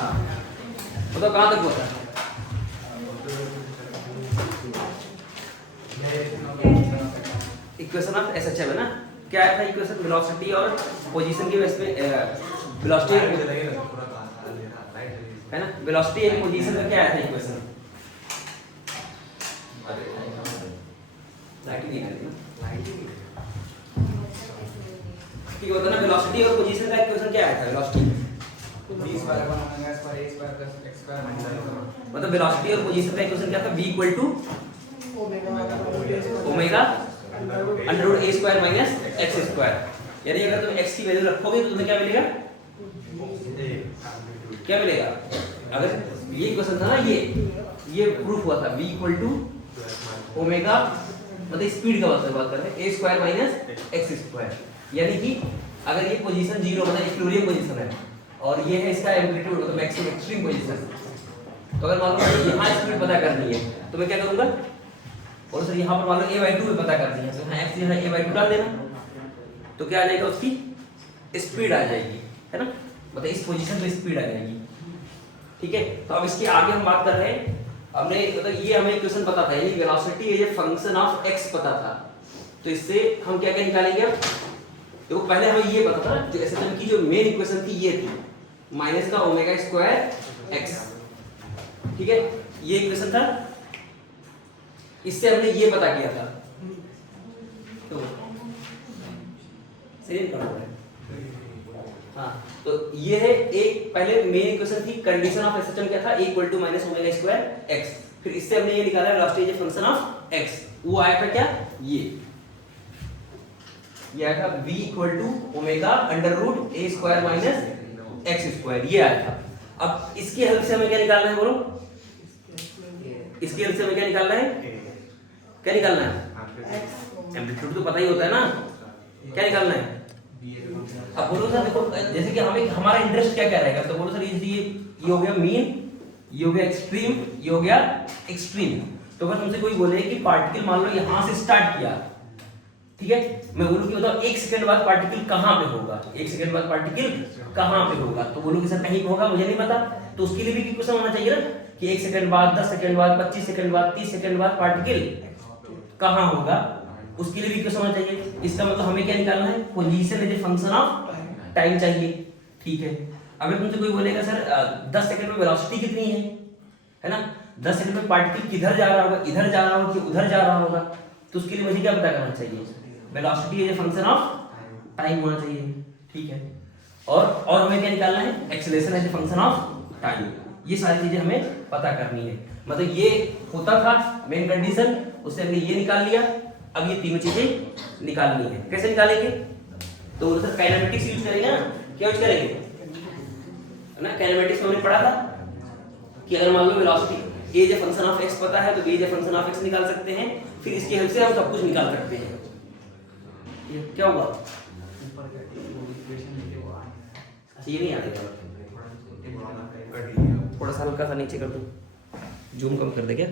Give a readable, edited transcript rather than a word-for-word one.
मतलब कहाँ तक होता है? इक्वेशन ऑफ एसएचएम है ना, क्या आया था इक्वेशन? वेलोसिटी और पोजीशन के बेस पे वेलोसिटी है ना, वेलोसिटी एक पोजीशन का क्या आया था इक्वेशन? ठीक होता है ना, वेलोसिटी और पोजीशन का इक्वेशन क्या आया था? वेलोसिटी मतलब वेलोसिटी और पोजीशन का इक्वेशन क्या था? v equal to omega under root a square minus x square. यानी अगर तुम x की वैल्यू रखोगे तो तुम्हें क्या मिलेगा? क्या मिलेगा? अगर ये इक्वेशन था ना, ये प्रूफ हुआ था v इक्वल टू ओमेगा, मतलब स्पीड का बात कर रहे हैं, a square minus x square. यानी कि अगर ये पोजीशन 0 मतलब इक्विलिब्रियम पोजीशन है और ये है इसका एम्पलीट्यूड मतलब मैक्सिमम एक्सट्रीम पोजीशन, तो अगर मान लो यहाँ स्पीड पता करनी है तो मैं क्या करूंगा? और सर यहाँ पर मान लो a/2 में पता करनी है तो यहाँ x यहाँ a/2 डाल देना, तो क्या आ जाएगा? उसकी स्पीड आ जाएगी, है ना, मतलब इस पोजीशन पे स्पीड आ जाएगी। ठीक है, तो अब इसके आगे हम बात कर रहे हैं, हमने मतलब ये हमें इक्वेशन पता था, यानी velocity is a function of x पता था, तो इससे हम क्या क्या निकालेंगे? अब देखो पहले हमें ये पता था, जो एसएचएम की जो मेन इक्वेशन थी ये थी माइनस का ओमेगा स्क्वायर x। ठीक है, ये इक्वेशन था, इससे हमने ये पता किया था। तो सही पढ़ा है। हाँ, तो ये है एक पहले मेन इक्वेशन थी, कंडीशन ऑफ एसएचएम क्या था? a equal to minus omega square x। फिर इससे हमने ये निकाला velocity is a function of x, वो आया था क्या? ये आया था v equal to omega under root a square minus x square, ये आया था। अब इसकी हेल्प से हमें क्या निकालना है? बोलो, इसकी हेल्प से हमें क्या निकालना है? क्या निकालना है? एम्पलीट्यूड तो पता ही होता है ना, क्या निकालना है? अब बोलो सर, देखो जैसे कि हमें हमारा इंटरेस्ट क्या क्या रहेगा, तो बोलो सर ये हो गया मीन, ये हो गया एक्सट्रीम, ये हो गया एक्सट्रीम। तो अगर तुमसे कोई बोले कि पार्टिकल मान लो यहां से स्टार्ट किया, ठीक है, मैं बोलूं कि बताओ 1 सेकंड बाद पार्टिकल कहां पे होगा? 1 सेकंड बाद पार्टिकल कहां पे होगा? तो बोलो कि सर कहीं पे होगा, मुझे नहीं पता, तो उसके लिए भी इक्वेशन होना चाहिए ना कि 1 सेकंड बाद, 10 सेकंड बाद, 25 सेकंड बाद, 30 सेकंड बाद पार्टिकल कहां होगा, उसके लिए भी इक्वेशन होना चाहिए। इसका मतलब हमें क्या निकालना है? Position is a function of time चाहिए। ठीक है, अगर तुमसे कोई बोलेगा सर 10 सेकंड में वेलोसिटी कितनी है ना, 10 सेकंड में पार्टिकल किधर जा रहा होगा, इधर जा रहा होगा कि उधर जा रहा होगा, तो उसके लिए मुझे क्या पता करना चाहिए? Velocity is a function of time होना चाहिए। ठीक है, और हमें क्या निकालना है? Acceleration is a function of time. ये सारी चीजें हमें पता करनी है, मतलब ये होता था मेन कंडीशन, उससे हमने ये निकाल लिया। अब ये तीनों चीजें निकालनी है, कैसे निकालेंगे? तो सर काइनेमेटिक्स यूज करेंगे ना, क्या यूज करेंगे? है ना, काइनेमेटिक्स में हमने पढ़ा था कि अगर मान लो velocity a is a function of x पता है तो b is a function of x निकाल सकते हैं, फिर इसकी हेल्प से हम सब कुछ निकाल सकते हैं। ये क्या हुआ? ये नहीं आएगा, थोड़ा सा हल्का सा नीचे कर दो, जूम कम कर दे क्या?